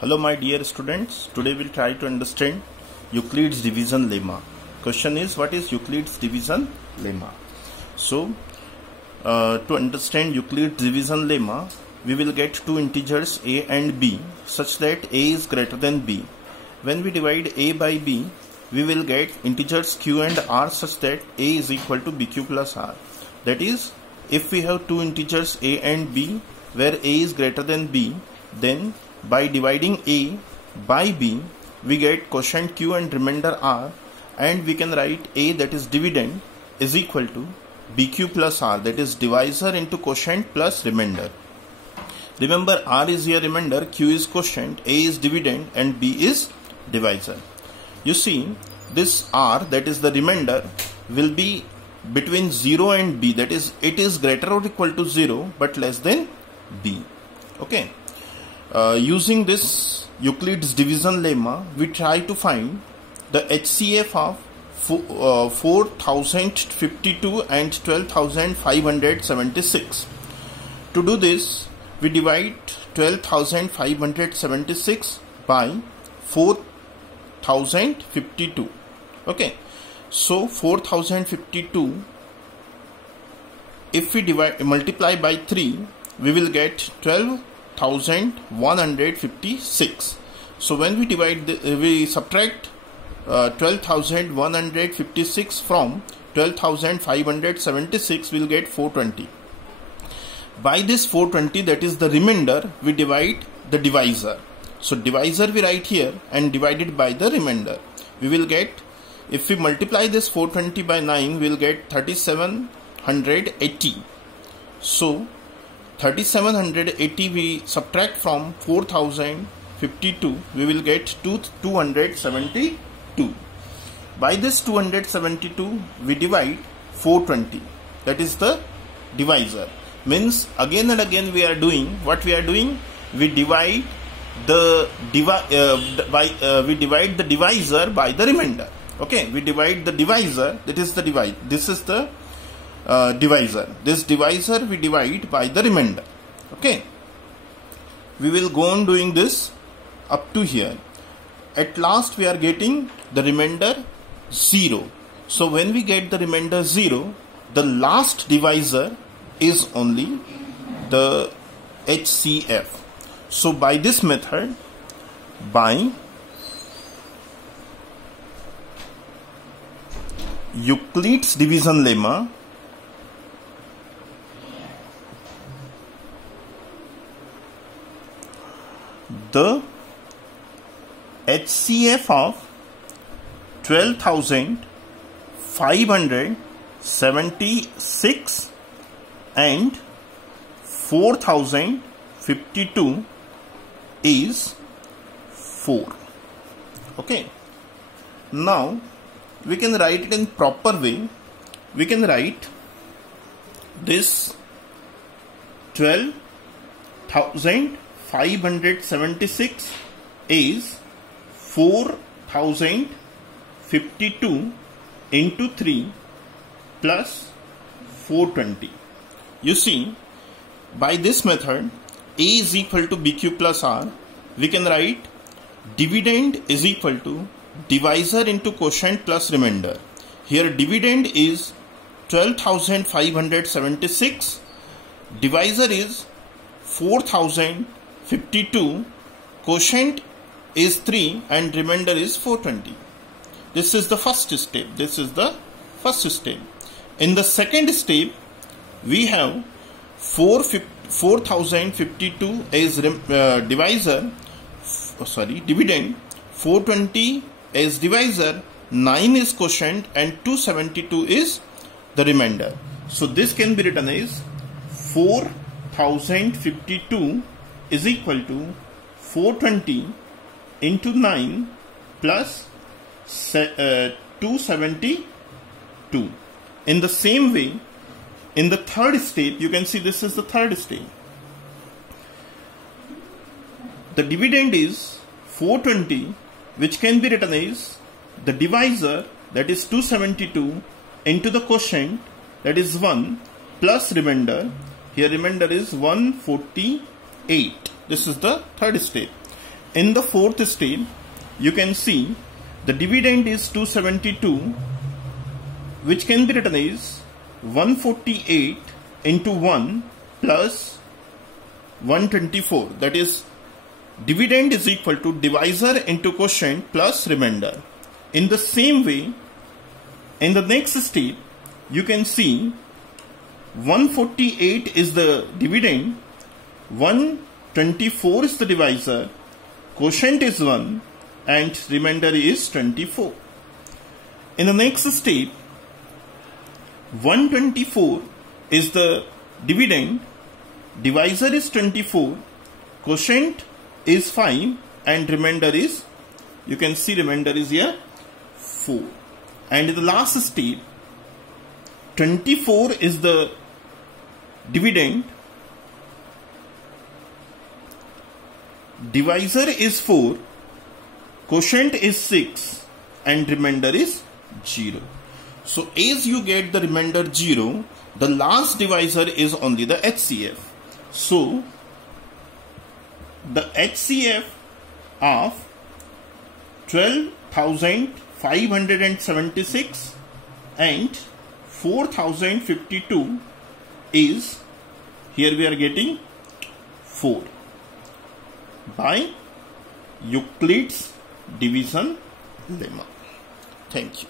Hello my dear students, today we'll try to understand Euclid's division lemma. Question is, what is Euclid's division lemma? So, to understand Euclid's division lemma, we will get two integers a and b such that a is greater than b. When we divide a by b, we will get integers q and r such that a is equal to bq plus r. That is, if we have two integers a and b where a is greater than b, then by dividing a by b, we get quotient q and remainder r, and we can write a, that is dividend, is equal to bq plus r, that is divisor into quotient plus remainder. Remember, r is here remainder, q is quotient, a is dividend and b is divisor. You see, this r, that is the remainder, will be between 0 and b, that is it is greater or equal to 0 but less than b. Okay. Using this Euclid's division lemma, we try to find the HCF of 4052 and 12576. To do this, we divide 12576 by 4052. Okay, so 4052, if we multiply by 3, we will get 12,156. So when we we subtract 12,156 from 12,576, we will get 420. By this 420, that is the remainder, we divide the divisor. So divisor we write here and divided by the remainder. We will get, if we multiply this 420 by 9, we will get 3780. So 3780 we subtract from 4052, we will get 272. By this 272, we divide 420, that is the divisor. Means again and again we are doing what we are doing, we divide the divisor by the remainder. Okay, we divide the divisor, that is the this is the divisor. This divisor we divide by the remainder. Okay, we will go on doing this up to here. At last we are getting the remainder 0. So when we get the remainder 0, the last divisor is only the HCF. So by this method, by Euclid's division lemma, the HCF of 12,576 and 4052 is 4. Okay. Now we can write it in proper way. We can write this 12,576 is 4052 into 3 plus 420. You see, by this method, a is equal to bq plus r, we can write dividend is equal to divisor into quotient plus remainder. Here dividend is 12,576, divisor is 4052, quotient is 3 and remainder is 420. This is the first step. In the second step, we have 4052 is divisor, dividend, 420 is divisor, 9 is quotient and 272 is the remainder. So this can be written as 4052 is equal to 420 into 9 plus 272. In the same way, in the third step, you can see this is the third step. The dividend is 420, which can be written as the divisor, that is 272, into the quotient, that is 1, plus remainder. Here remainder is 148. This is the third step. in the fourth step, you can see the dividend is 272, which can be written as 148 into 1 plus 124. That is, dividend is equal to divisor into quotient plus remainder. In the same way, in the next step, you can see 148 is the dividend, 124 is the divisor, quotient is 1 and remainder is 24. In the next step, 124 is the dividend, divisor is 24, quotient is 5 and remainder is, you can see remainder is here 4. And in the last step, 24 is the dividend, divisor is 4, quotient is 6 and remainder is 0. So as you get the remainder 0, the last divisor is only the HCF. So the HCF of 12,576 and 4,052 is, here we are getting 4 by Euclid's division lemma. Thank you.